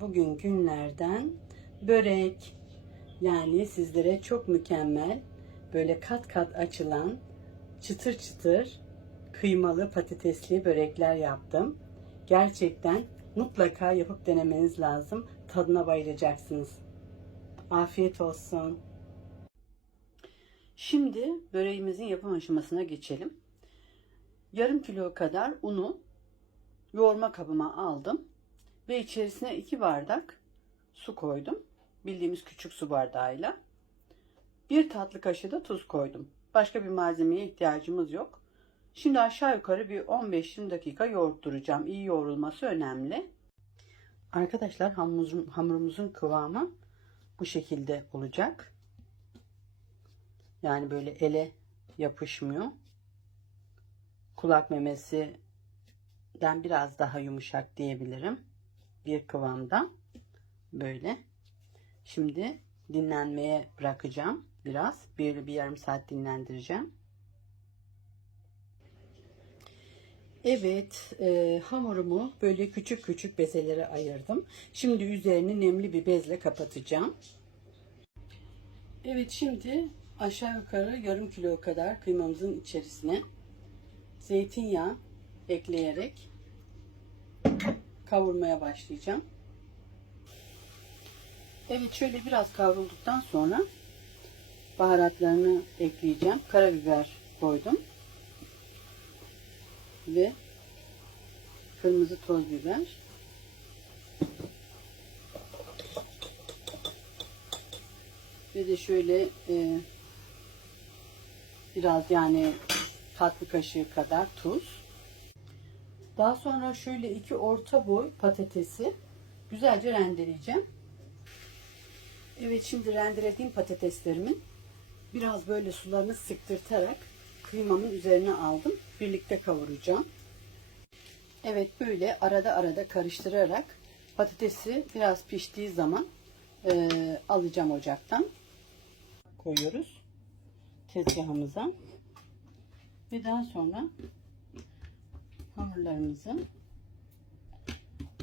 Bugün günlerden börek. Yani sizlere çok mükemmel böyle kat kat açılan çıtır çıtır kıymalı patatesli börekler yaptım. Gerçekten mutlaka yapıp denemeniz lazım. Tadına bayılacaksınız. Afiyet olsun. Şimdi böreğimizin yapım aşamasına geçelim. Yarım kilo kadar unu yoğurma kabıma aldım ve içerisine 2 bardak su koydum. Bildiğimiz küçük su bardağıyla. Bir tatlı kaşığı da tuz koydum. Başka bir malzemeye ihtiyacımız yok. Şimdi aşağı yukarı bir 15-20 dakika yoğurtturacağım. İyi yoğrulması önemli. Arkadaşlar hamurumuzun, hamurumuzun kıvamı bu şekilde olacak. Yani böyle ele yapışmıyor. Kulak memesinden biraz daha yumuşak diyebilirim. Bir kıvamda. Böyle. Şimdi dinlenmeye bırakacağım biraz. Bir, bir yarım saat dinlendireceğim. Evet, e, hamurumu böyle küçük küçük bezelere ayırdım. Şimdi üzerini nemli bir bezle kapatacağım. Evet, şimdi aşağı yukarı yarım kilo kadar kıymamızın içerisine zeytinyağı ekleyerek kavurmaya başlayacağım. Evet, şöyle biraz kavrulduktan sonra baharatlarını ekleyeceğim. Karabiber koydum ve kırmızı toz biber. Ve de şöyle e, biraz yani tatlı kaşığı kadar tuz. Daha sonra şöyle iki orta boy patatesi güzelce rendeleyeceğim. Evet şimdi rendelediğim patateslerimin biraz böyle sularını sıktırtarak kıymamın üzerine aldım. Birlikte kavuracağım. Evet böyle arada arada karıştırarak patatesi biraz piştiği zaman e, alacağım ocaktan. Koyuyoruz tezgahımıza. Ve daha sonra hamurlarımızı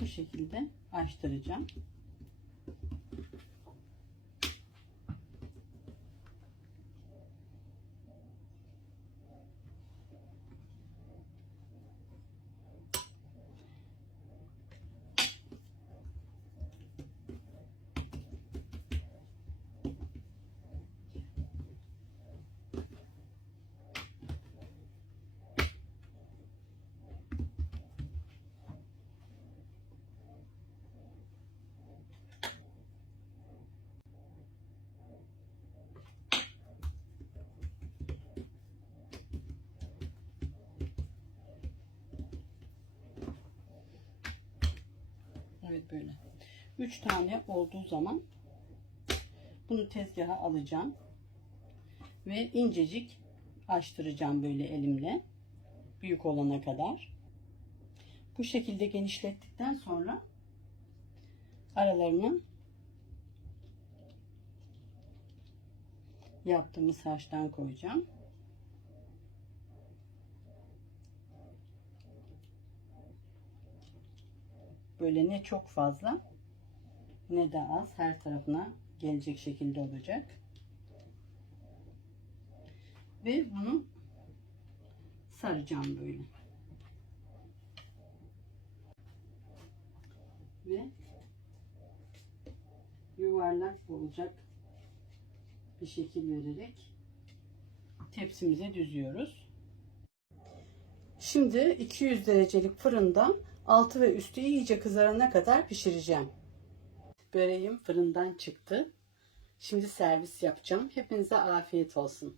bu şekilde açtıracağım. Evet böyle. 3 tane olduğu zaman bunu tezgaha alacağım. Ve incecik açtıracağım böyle elimle. Büyük olana kadar. Bu şekilde genişlettikten sonra aralarını yaptığımız harçtan koyacağım. Böyle ne çok fazla ne de az her tarafına gelecek şekilde olacak. Ve bunu saracağım böyle. Ve yuvarlak olacak bir şekil vererek tepsimize düzüyoruz. Şimdi 200 derecelik fırında altı ve üstü iyice kızarana kadar pişireceğim. Böreğim fırından çıktı. Şimdi servis yapacağım. Hepinize afiyet olsun.